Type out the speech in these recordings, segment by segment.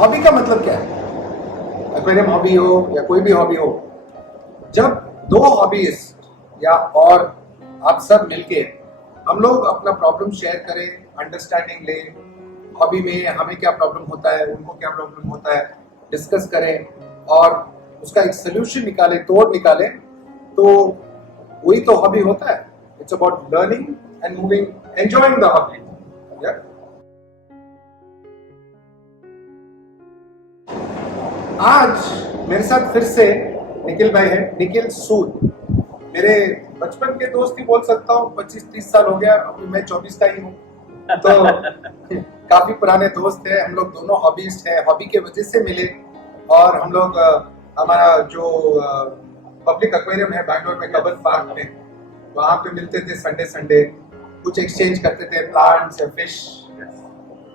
Hobby का मतलब क्या है? एक्वेरियम हॉबी हो या कोई भी हॉबी हो, जब दो हॉबीज या और आप सब मिलके हम लोग अपना प्रॉब्लम शेयर करें, अंडरस्टैंडिंग ले, हॉबी में हमें क्या प्रॉब्लम होता है, उनको क्या प्रॉब्लम होता है, डिस्कस करें और उसका एक सोल्यूशन निकाले, तोड़ निकाले, तो वही तो हॉबी होता है. It's about learning and moving, enjoying the hobby. आज मेरे साथ फिर से निखिल भाई है, निखिल सूद. मेरे बचपन के दोस्त ही बोल सकता हूँ. 25-30 साल हो गया, अभी मैं 24 का ही हूँ, तो काफी पुराने दोस्त हैं. हम लोग दोनों हॉबीस्ट हैं, हॉबी के वजह से मिले. और हम लोग हमारा जो पब्लिक एक्वेरियम है बैंगलोर में, कबर पार्क में, वहां पे मिलते थे संडे संडे, कुछ एक्सचेंज करते थे, प्लांट्स या फिश.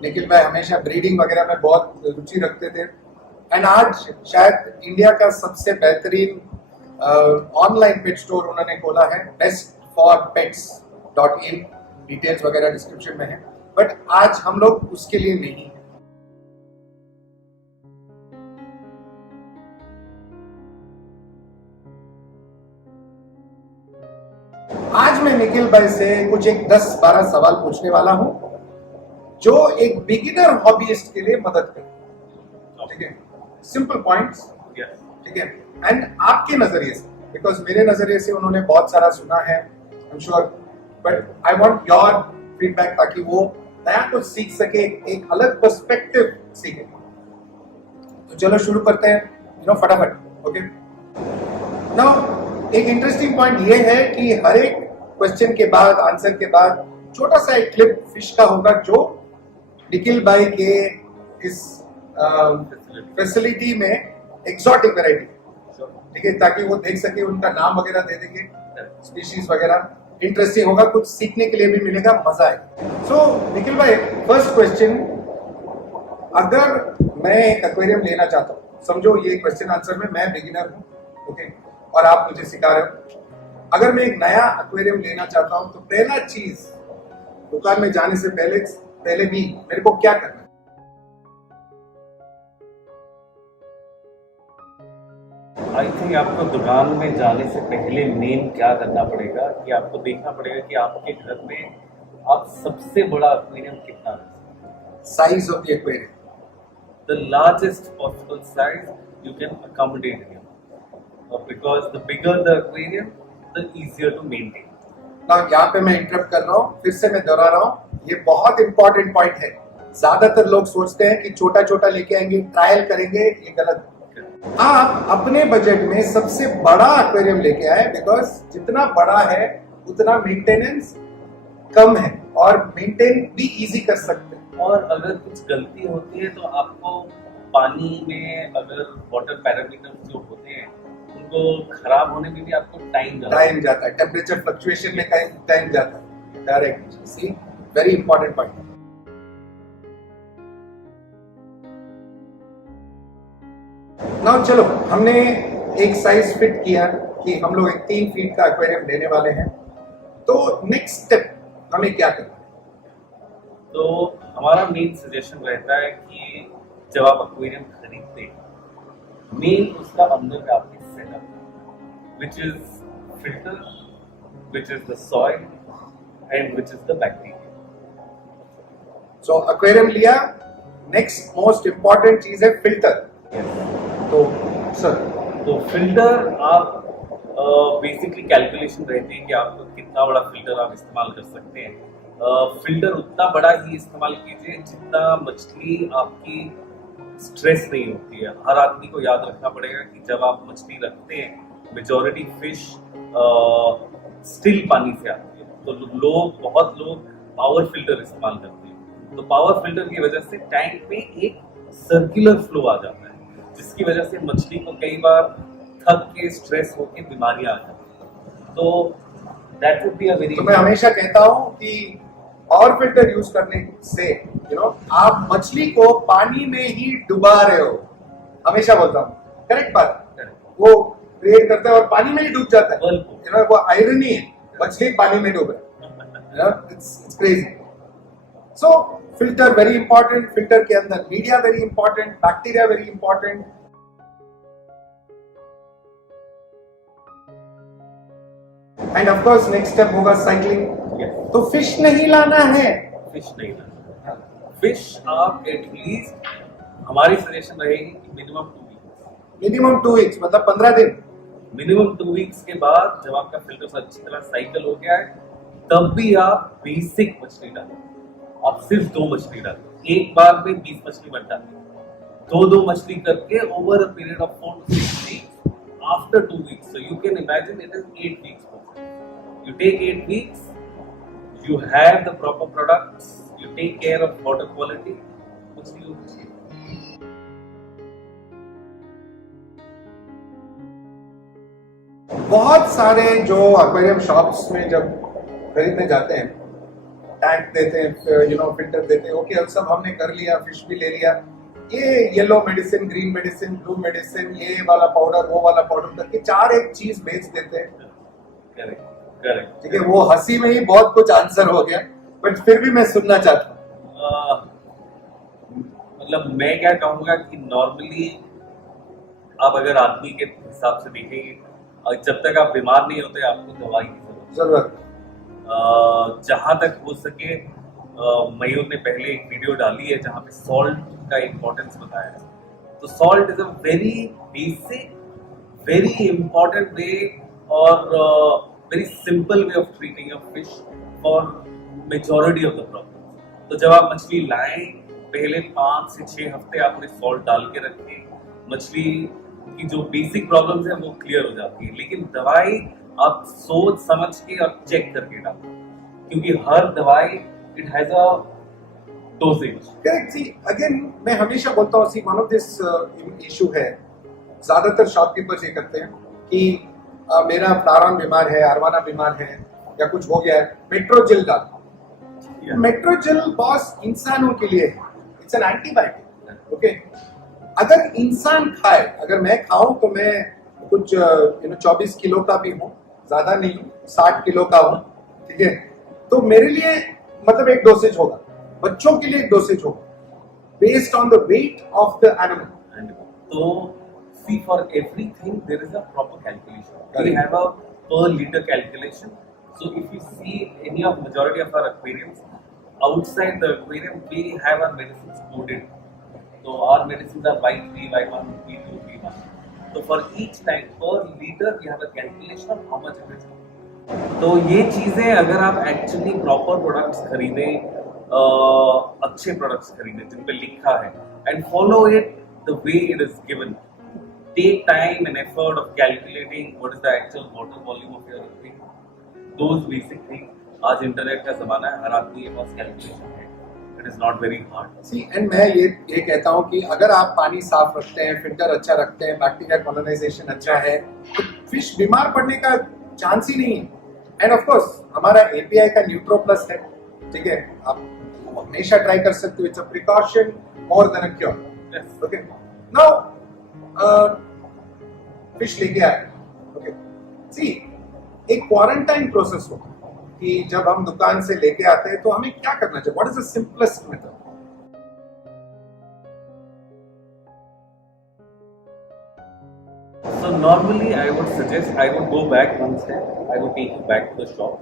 निखिल भाई हमेशा ब्रीडिंग वगैरह में बहुत रुचि रखते थे. एंड आज शायद इंडिया का सबसे बेहतरीन ऑनलाइन पेट स्टोर उन्होंने खोला है, bestforpets.in. डिटेल्स वगैरह डिस्क्रिप्शन में है. बट आज हम लोग उसके लिए नहीं है. आज मैं निखिल भाई से कुछ एक 10-12 सवाल पूछने वाला हूं जो एक बिगिनर हॉबीइस्ट के लिए मदद करे. ठीक है, सिंपल पॉइंट्स. ठीक है, एंड आपके नजरिए से, बिकॉज मेरे नजरिए से उन्होंने बहुत सारा सुना है, I am sure, but I want your feedback ताकि वो नया कुछ सीख सके, एक अलग पर्सपेक्टिव सीखे. तो चलो शुरू करते हैं, फटाफट. ओके, नाउ एक इंटरेस्टिंग पॉइंट ये है कि हर एक क्वेश्चन के बाद, आंसर के बाद छोटा सा एक क्लिप फिश का होगा जो निखिल भाई के इस फैसिलिटी में एक्सोटिक वैरायटी. ठीक है, ताकि वो देख सके, उनका नाम वगैरह दे देंगे, स्पीशीज वगैरह. इंटरेस्टिंग होगा, कुछ सीखने के लिए भी मिलेगा, मजा आएगा. सो निखिल भाई, फर्स्ट क्वेश्चन, अगर मैं एक एक्वेरियम लेना चाहता हूँ, समझो ये क्वेश्चन आंसर में मैं बिगिनर हूँ, ओके, और आप मुझे सिखा रहे हो. अगर मैं एक नया एक्वेरियम लेना चाहता हूँ तो पहला चीज, दुकान में जाने से पहले भी मेरे को क्या करना है? आई थिंक आपको दुकान में जाने से पहले मेन क्या करना पड़ेगा कि आपको देखना पड़ेगा कि आपके घर में आप सबसे बड़ा एक्वेरियम कितना है. Size of the aquarium. The largest possible size you can accommodate him, because the bigger the aquarium the easier to maintain. Now यहाँ पे मैं इंटरप्ट कर रहा हूँ, फिर से मैं दोहरा रहा हूँ, ये बहुत इंपॉर्टेंट पॉइंट है. ज्यादातर लोग सोचते हैं कि छोटा छोटा लेके आएंगे, ट्रायल करेंगे, ये गलत. आप अपने बजट में सबसे बड़ा एक्वेरियम लेके आए, बिकॉज जितना बड़ा है उतना मेंटेनेंस कम है और मेंटेन भी इजी कर सकते हैं. और अगर कुछ गलती होती है तो आपको पानी में अगर वाटर पैरामीटर्स जो होते हैं उनको खराब होने में भी आपको टाइम जाता है. टेम्परेचर फ्लक्चुएशन में टाइम जाता है. डायरेक्ट, सी, वेरी इंपॉर्टेंट पॉइंट. नाउ चलो, हमने एक साइज फिट किया कि हम लोग एक 3 फीट का एक्वेरियम लेने वाले हैं. तो नेक्स्ट स्टेप हमें क्या करना है? तो हमारा मेन सजेशन रहता है कि जब आप एक्वेरियम खरीदते हैं, मेन उसका अंदर का आपकी setup, which is filter, which is the soil and which is the bacteria. So aquarium लिया, नेक्स्ट मोस्ट इंपॉर्टेंट चीज है फिल्टर. तो सर, तो फिल्टर आप बेसिकली कैलकुलेशन रहती है कि आप कितना बड़ा फिल्टर आप इस्तेमाल कर सकते हैं. फिल्टर उतना बड़ा ही इस्तेमाल कीजिए जितना मछली आपकी स्ट्रेस नहीं होती है. हर आदमी को याद रखना पड़ेगा कि जब आप मछली रखते हैं, मेजॉरिटी फिश स्टिल पानी से आती है. तो बहुत लोग पावर फिल्टर इस्तेमाल करते हैं. तो पावर फिल्टर की वजह से टैंक में एक सर्कुलर फ्लो आ जाता है, जिसकी वजह से मछली को कई बार थक के, स्ट्रेस होके बीमारियां आ जाती हैं. तो that would be a very. तो मैं हमेशा कहता हूँ कि और फिल्टर यूज करने से आप मछली को पानी में ही डुबा रहे हो. हमेशा बोलता हूँ, करेक्ट बात. वो क्रिएट करता है और पानी में ही डूब जाता है. वो आयरनी है, मछली पानी में डूब रहा है. It's crazy. So filter very important, filter के अंदर media very important, bacteria very important. End of course next step होगा साइकिलिंग। Yes. तो फिश नहीं लाना है। फिश नहीं लाना, फिश आप एटलीस्ट, हमारी सजेशन रहेगी कि मिनिमम 2 वीक्स, मिनिमम 2 वीक्स मतलब 15 दिन। मिनिमम 2 वीक्स के बाद जब आपका फिल्टर अच्छी तरह साइकिल हो गया है, तब भी आप बेसिक मछली डालें। आप सिर्फ 2 मछली डालें, एक बार में 20 मछली मत डालें, 2 मछली करके over a period of 4 to 6 weeks, after 2 weeks, so you can imagine it is 8 weeks process. You take 8 weeks, you have the proper products, you take care of water quality, machli होनी चाहिए। बहुत सारे जो aquarium shops में जब खरीदने जाते हैं, टैंक देते हैं, फिल्टर देते हैं, ओके सब हमने कर लिया, फिश भी ले लिया, ये yellow medicine, green medicine, blue medicine, ये वाला पाउडर, वो वाला पाउडर करके 4 एक चीज बेच देते हैं। करेक्ट करेक्ट, ठीक है, वो हंसी में ही बहुत कुछ आंसर हो गया, बट फिर भी मैं सुनना चाहता हूँ। मतलब मैं क्या कहूँगा कि नॉर्मली आप अगर आदमी के हिसाब से देखेंगे, जब तक आप बीमार नहीं होते आपको दवाई की जरूरत। जहाँ तक हो सके, मयूर ने पहले एक वीडियो डाली है जहाँ पे सॉल्ट का इम्पोर्टेंस बताया है। तो salt is a very basic, very important way और very simple way of treating a fish for majority of the problem. तो जब आप मछली लाएं, पहले 5 से 6 हफ्ते आप उन्हें सॉल्ट डाल के रखें, मछली की जो बेसिक प्रॉब्लम्स है वो क्लियर हो जाती है। लेकिन दवाई आप सोच समझ के और चेक करके डालें, क्योंकि हर दवाई it has a doses. Correct. See again मैं हमेशा बोलता हूँ, see one of this issue है, ज्यादातर शॉपकीपर्स ये करते हैं कि मेरा फ्लारान बीमार है, अरवाना बीमार है या कुछ हो गया है, मेट्रोजिल डाल। मेट्रोजिल बॉस इंसानों के लिए है, इट्स एन एंटीबायोटिक। ओके, अगर इंसान खाए, अगर मैं खाऊं तो मैं कुछ 24 किलो का भी हूँ, ज्यादा नहीं, 60 किलो का हूँ, ठीक है, तो मेरे लिए मतलब एक डोसेज होगा, बच्चों के लिए एक डोसेज होगा based on the weight of the animal. तो see, for everything there is a proper calculation. We have a per liter calculation. So if you see any of majority of our aquariums, outside the aquarium we have our medicines coded. So our medicines are Y3, Y1, Y2, Y1. So for each time per liter we have a calculation of how much it is. तो ये चीज़ें अगर आप actually proper products खरीदें, अच्छे products खरीदें जिन पे लिखा है, and follow it the way it is given, take time and effort of calculating what is the actual water volume of your aquarium, those basic things. आज इंटरनेट का जमाना है, हर आदमी के पास कैलकुलेशन है, it is not very hard. See and मैं ये कहता हूँ कि अगर आप पानी साफ रखते हैं, फिल्टर अच्छा रखते हैं, बैक्टीरिया कॉलोनाइजेशन अच्छा है, तो फिश बीमार पड़ने का चांस ही नहीं है। एंड ऑफ कोर्स हमारा एपीआई का न्यूट्रो प्लस है, ठीक है, आप हमेशा ट्राई कर सकते हो, it's a precaution more than a cure. Okay, now fish लेके आए, ओके, सी एक क्वारंटाइन प्रोसेस होता है कि जब हम दुकान से लेके आते हैं तो हमें क्या करना चाहिए, what is the simplest method? So normally I would suggest, I would go back one step, I would take you back to the shop.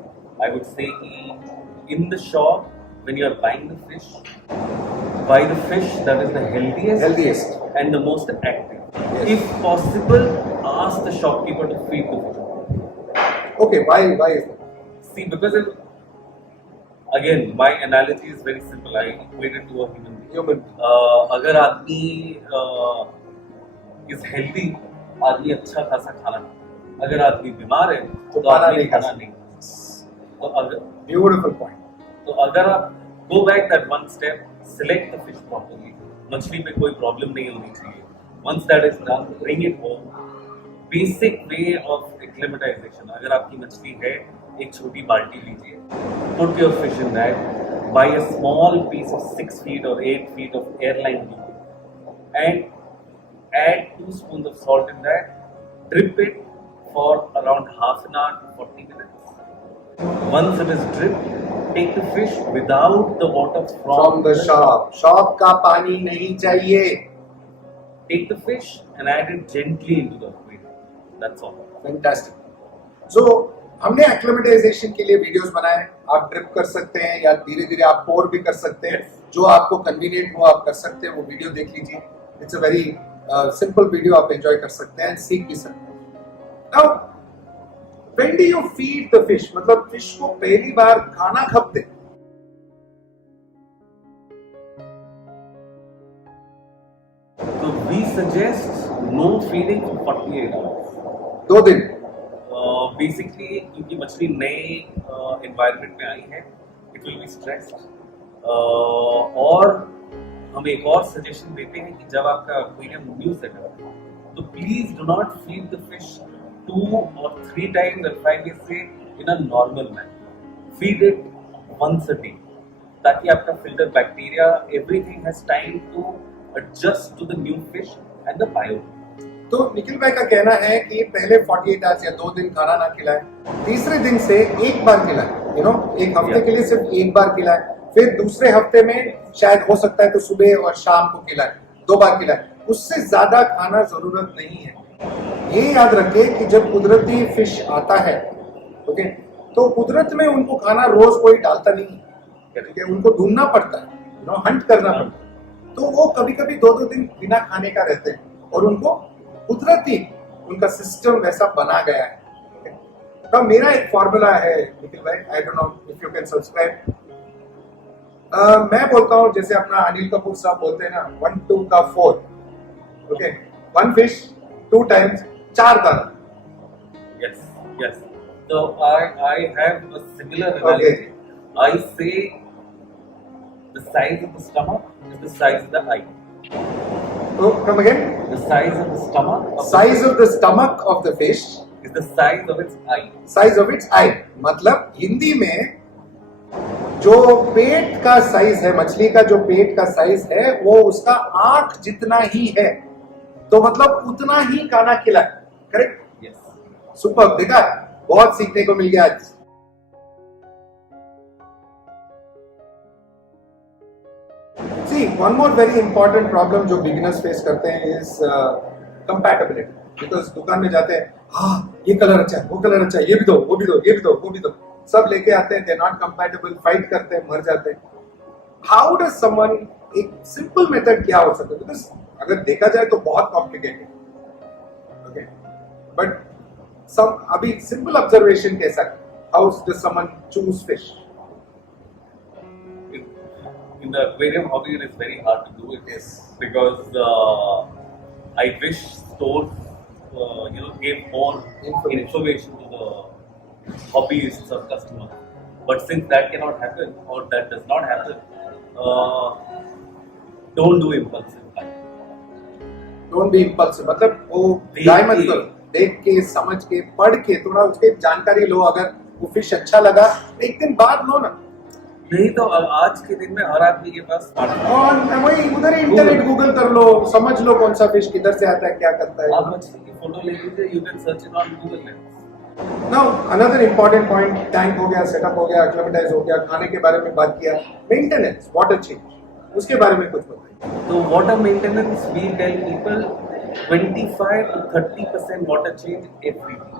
I would say in the shop when you are buying the fish, buy the fish that is the healthiest and the most active. Yes. If possible, ask the shopkeeper to feed the fish. Okay, why is that? See, because again, my analogy is very simple. I equate it to a human being. अगर आदमी is healthy, आदमी अच्छा खासा खाना, अगर आदमी बीमार है तो आदमी खाना नहीं। तो अगर ब्यूटीफुल पॉइंट, तो अगर आप go back that one step, select the fish properly, मछली में कोई प्रॉब्लम नहीं होनी चाहिए। Once that is done, bring it home. Basic way of acclimatization. अगर आपकी मछली है, एक छोटी बाल्टी लीजिए, put your fish in that, buy a small piece of 6 feet or 8 feet of airline tube, and add 2 spoons of salt in that. Drip it for around half an hour to 40 minutes. Once it is dripped, take the fish without the water from the shop का पानी नहीं चाहिए. Take the fish and add it gently into the aquarium. That's all. Fantastic. So हमने एक्लिमेटाइजेशन के लिए videos बनाए. आप ड्रिप कर सकते हैं या धीरे धीरे आप पोर भी कर सकते हैं. जो आपको कन्वीनियंट हो आप कर सकते हैं. वो वीडियो देख लीजिए. It's a very simple video. आप एंजॉय कर सकते हैं, सीख भी सकते हैं. Now when do you feed the fish? मतलब फिश को पहली बार खाना कब दे? So we suggest no feeding for 48 hours. 2 दिन. बेसिकली क्योंकि मछली नए एनवायरनमेंट में आई है, इट विल बी स्ट्रेस्ड. और हम एक और सजेशन देते हैं कि जब आपका एक्वेरियम न्यू सेटअप है तो please do not feed the fish 2 or 3 times, if I may say, in a normal manner. Feed it once a day ताकि आपका filter bacteria everything has time to adjust to the new fish and the bio. तो निखिल भाई का कहना है कि पहले 48 hours या 2 दिन खाना ना खिलाएं. तीसरे दिन से एक बार खिलाएं. एक हफ्ते के लिए सिर्फ एक बार खिलाएं. फिर दूसरे हफ्ते में शायद हो सकता है तो सुबह और शाम को खिलाएं. 2 बार खिलाएं. उससे ज्यादा खाना जरूरत नहीं है. ये याद रखें कि जब कुदरती फिश आता है, ओके, तो कुदरत में उनको खाना रोज कोई डालता नहीं है. ठीक है, उनको ढूंढना पड़ता है, हंट करना पड़ता है. तो वो कभी कभी 2-2 दिन बिना खाने का रहते हैं और उनको कुदरती उनका सिस्टम वैसा बना गया है. तो मेरा एक फॉर्मूला है निखिल भाई, I don't know if you can subscribe. मैं बोलता हूँ जैसे अपना अनिल कपूर साहब बोलते हैं ना, 1 2 का 4. ओके, 1 फिश 2 times, 4 दाना. Yes. So I have a similar analogy. I say the size of the stomach is the size of the eye. तो come again. The size of the stomach. Size of the stomach of the fish is the size of its eye. Size of its eye. मतलब हिंदी में जो पेट का size है, मछली का जो पेट का साइज है वो उसका आंख जितना ही है. तो मतलब उतना ही खाना खिलाए. करेक्ट? Yes. सुपर. देखा, बहुत सीखने को मिल गया आज. See, one more very important problem जो बिगिनर्स फेस करते हैं is compatibility. Because दुकान में जाते हैं, हाँ ये कलर अच्छा है, वो कलर अच्छा है, ये भी दो, वो भी दो, ये भी दो, वो भी दो, सब लेके आते हैं. They're not compatible, fight करते हैं, मर जाते हैं. How does someone, एक simple method क्या हो सकता है? Because अगर देखा जाए तो बहुत complicated. Okay, but some अभी simple observation कैसा है? How does someone choose fish? In the aquarium hobby, it is very hard to do it. Yes. Because I wish stores, gave more information to the hobbyists or customers. But since that cannot happen or that does not happen, don't do impulsive buying. Don't be impulsive. मतलब वो गाय मत करो. देख के, समझ के, पढ़ के, थोड़ा उसके जानकारी लो. अगर वो फिश अच्छा लगा, एक दिन बाद लो ना. नहीं तो आज के दिन में हर आदमी के पास और वही उधर इंटरनेट गूगल कर लो, समझ लो कौन सा फिश किधर से आता है, क्या करता है. आप मछली की फोटो ले लीजिए, you can search it on Google maps. Now another important point, tank हो गया, सेटअप हो गया, एक्लिमेटाइज हो गया, खाने के बारे में बात किया. मेंटेनेंस, वाटर चेंज, उसके बारे में कुछ बताइए. तो water maintenance, we tell people 25 to 30% water change every week.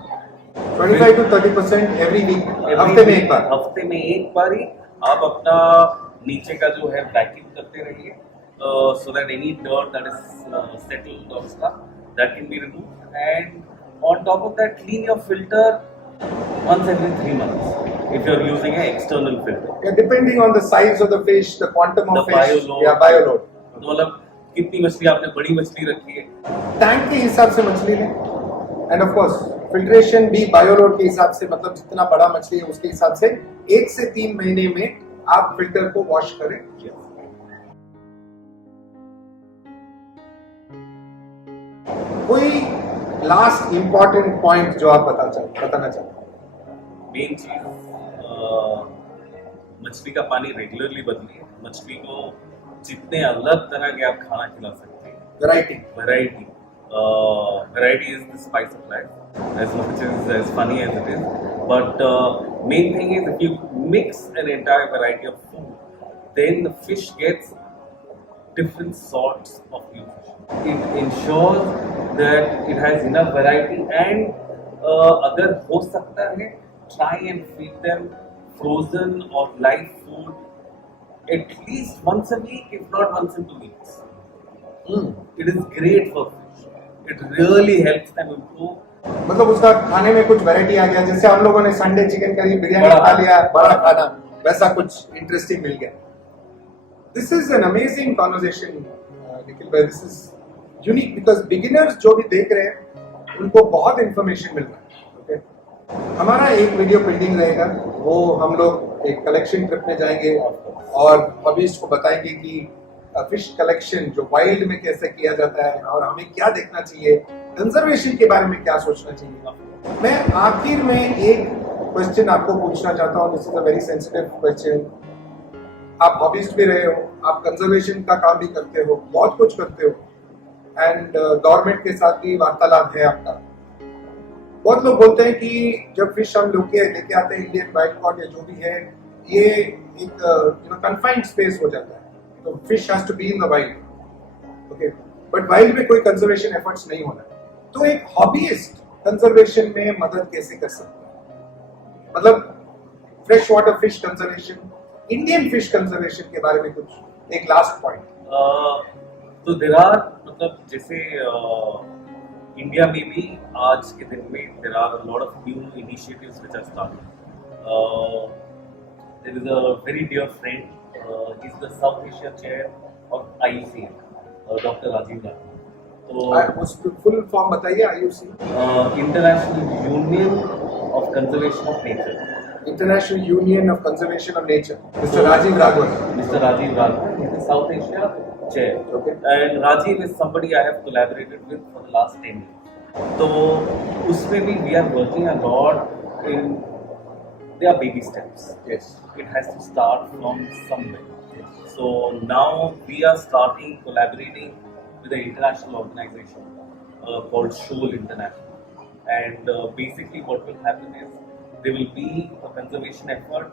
25 to 30% every week. हफ्ते में एक बार. हफ्ते में एक बार ही आप अपना नीचे का जो है वैक्यूम करते रहिए, so that any dirt that is settled or stuff that can be removed. And on top of that, clean your filter once every 3 months if you are using an external filter. Yeah, depending on the size of the fish, the quantum of The fish, bioload. yeah, bioload. तो मतलब कितनी मछली आपने, बड़ी मछली रखी है, tank के हिसाब से मछली लें. एंड ऑफ कोर्स फिल्ट्रेशन भी बायोलोड के हिसाब से, मतलब जितना बड़ा मछली है उसके हिसाब से 1 से 3 महीने में आप फिल्टर को वॉश करें. कोई लास्ट इंपॉर्टेंट पॉइंट जो आप बताना चाहते हैं? मेन चीज, मछली का पानी रेगुलरली बदलिए. मछली को जितने अलग तरह के आप खाना खिला सकते हैं, variety. variety is the spice of life, as much as funny as it is. But main thing is if you mix an entire variety of food, then the fish gets different sorts of nutrition. It ensures that it has enough variety and अगर हो सकता है try and feed them frozen or live food at least once a week, if not once in 2 weeks. It is great for fish. It really helps them improve. मतलब उसका खाने में कुछ variety आ गया, जैसे हम लोगों ने संडे चिकन करी बिरयानी बड़ा खा लिया, बड़ा खाना, वैसा कुछ इंटरेस्टिंग मिल गया. This is an amazing conversation, Nikhil भाई. This is unique because beginners जो भी देख रहे हैं उनको बहुत इंफॉर्मेशन मिल रहा है. Okay? हमारा एक वीडियो पेंडिंग रहेगा, वो हम लोग एक कलेक्शन ट्रिप में जाएंगे और हॉबीज को बताएंगे कि फिश कलेक्शन जो वाइल्ड में कैसे किया जाता है और हमें क्या देखना चाहिए, कंजर्वेशन के बारे में क्या सोचना चाहिए. मैं आखिर में एक क्वेश्चन आपको पूछना चाहता हूँ. This is a very sensitive question. आप हॉबीस्ट भी रहे हो, आप कंजर्वेशन का काम भी करते हो, बहुत कुछ करते हो एंड गवर्नमेंट के साथ भी वार्तालाप है आपका. बहुत लोग बोलते हैं कि जब फिश हम लोग लेके आते हैं इंडियन वाइल्ड कॉट या जो भी है, ये एक कन्फाइंड स्पेस हो जाता है, तो fish has to be in the wild. Okay, but wild में कोई कंजर्वेशन एफर्ट्स नहीं होना. तो एक हॉबीइस्ट कंजर्वेशन में मदद कैसे कर सकता है? मतलब fresh water fish conservation, Indian fish conservation के बारे में कुछ एक लास्ट पॉइंट. तो देयर आर मतलब जैसे इंडिया में भी आज के दिन में there are lot of new initiatives which are starting. There is a very dear friend, he is the south Asia chair of IUCN, doctor Rajiv Gandhi. तो उसकी फुल फॉर्म बताइए. IUC, international union of conservation of nature. International Union of Conservation of Nature. Mr. Rajiv Raghavan. Mr. Rajiv Raghavan, he is the South Asia chair. Okay. And Rajiv is somebody I have collaborated with for the last 10 years. So, उसमें भी we are working a lot in, they are baby steps. Yes. It has to start from somewhere. So now we are starting collaborating with an international organization called Shoal International. And basically what will happen is there will be a conservation effort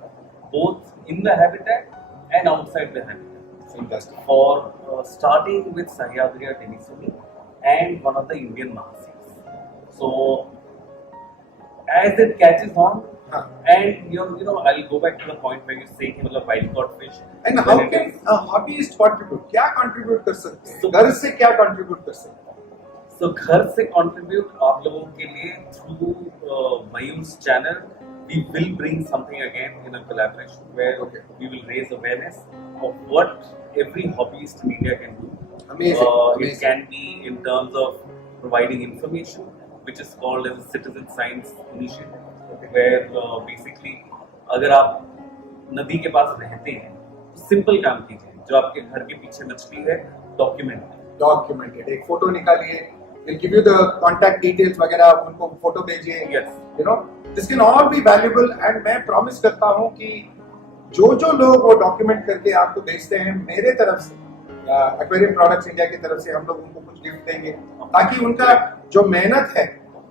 both in the habitat and outside the habitat. Fantastic. For starting with Sahyadria Denisoni and one of the Indian Mahaseas. So as it catches on, and you know, I'll go back to the point where you say कि मतलब wild caught fish. And how can a hobbyist contribute? क्या contribute कर सकते हैं? घर से क्या contribute कर सकते हैं? So घर से contribute आप लोगों के लिए through Mayur's channel. We will bring something again in a collaboration where we will raise awareness of what every hobbyist in India can do. Amazing. It can be in terms of providing information, which is called as a citizen science initiative, where basically अगर आप नदी के पास रहते हैं तो simple काम कीजिए, जो आपके घर के पीछे मछली है डॉक्यूमेंटेड एक फोटो निकालिए, we'll give you the contact details वगैरह, उनको फोटो भेजिए. Yes. You know, this can all be valuable and मैं प्रॉमिस करता हूँ कि जो लोग वो डॉक्यूमेंट करके आपको भेजते हैं, मेरे तरफ से एक्वेरियम प्रोडक्ट्स इंडिया की तरफ से हम लोग उनको कुछ गिफ्ट देंगे ताकि उनका जो मेहनत है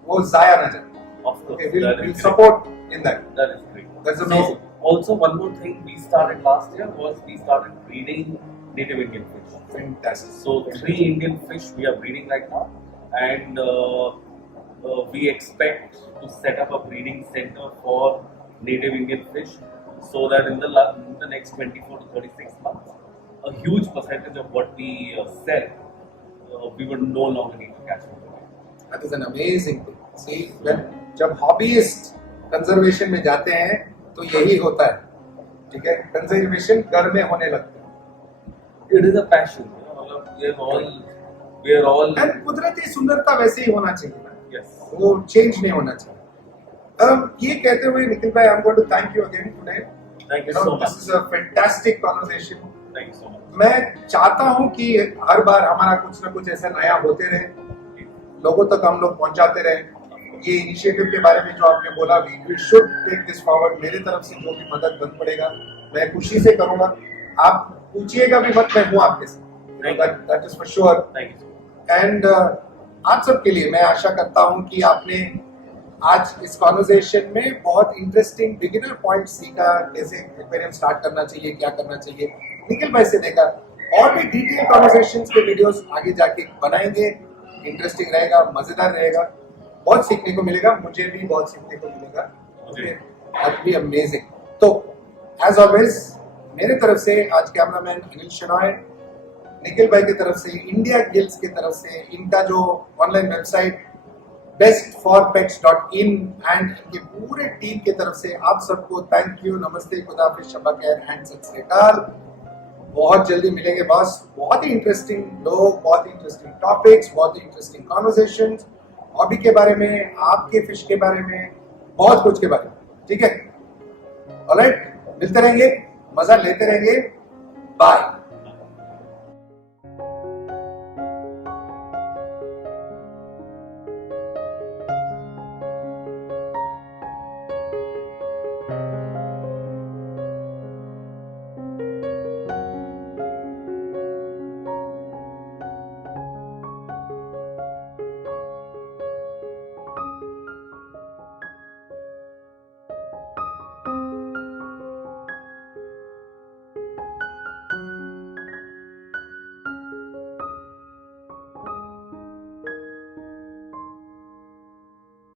वो जाया ना जाए. Of course, okay, we'll support in that. That is great. That's amazing. So, also one more thing we started last year was we started breeding native Indian fish. Fantastic. So 3 Indian fish we are breeding right now, and we expect to set up a breeding center for native Indian fish, so that in the next 24 to 36 months, a huge percentage of what we sell, we would no longer need to catch from. That is an amazing thing. See, when जब हॉबीइस्ट conservation में जाते हैं तो यही होता है. ठीक है, कंजर्वेशन घर में होने लगता है. It is a passion. We are all. And कुदरती सुंदरता वैसे ही होना चाहिए ना. Yes. वो चेंज नहीं होना चाहिए. ये कहते हुए निखिल भाई, I'm going to thank you again today. Thank you so much. This is a fantastic conversation. Thank you so much. मैं चाहता हूँ कि हर बार हमारा कुछ ना कुछ ऐसा नया होते रहे, लोगों तक हम लोग पहुंचाते रहे. ये इनिशिएटिव के बारे में जो आपने बोला, we should take this forward. मेरे तरफ से जो भी मदद बन पड़ेगा मैं खुशी से करूंगा. आप पूछिएगा भी मत, मैं हूँ आपके साथ. That is for sure. Thank you so much. And आप सबके लिए मैं आशा करता हूं कि आपने आज इस कॉन्वर्सेशन में बहुत इंटरेस्टिंग बिगिनर पॉइंट सीखा, कैसे एक्वेरियम स्टार्ट करना चाहिए, क्या करना चाहिए, निखिल भाई से देखा। और भी डिटेल कॉन्वर्सेशंस के वीडियोस आगे जाके बनाएंगे, इंटरेस्टिंग रहेगा, मजेदार रहेगा, बहुत सीखने को मिलेगा, मुझे भी बहुत सीखने को मिलेगा, दैट बी अमेजिंग। तो एज ऑलवेज मेरे तरफ से आज कैमरामैन अनिल शनॉय, निखिल भाई की तरफ से, इंडिया गिल्स की तरफ से, इनका जो ऑनलाइन वेबसाइट bestforpets.in एंड इनके पूरे टीम की तरफ से आप सबको थैंक यू, नमस्ते, खुदाफिज, शब्बा खैर एंड सत श्री अकाल। बहुत जल्दी मिलेंगे बॉस, बहुत ही इंटरेस्टिंग लोग, बहुत ही इंटरेस्टिंग टॉपिक्स, बहुत ही इंटरेस्टिंग कॉन्वर्सेशंस, हॉबी के बारे में, आपके फिश के बारे में, बहुत कुछ के बारे में, ठीक है? ऑलराइट, मिलते रहेंगे, मजा लेते रहेंगे, बाय।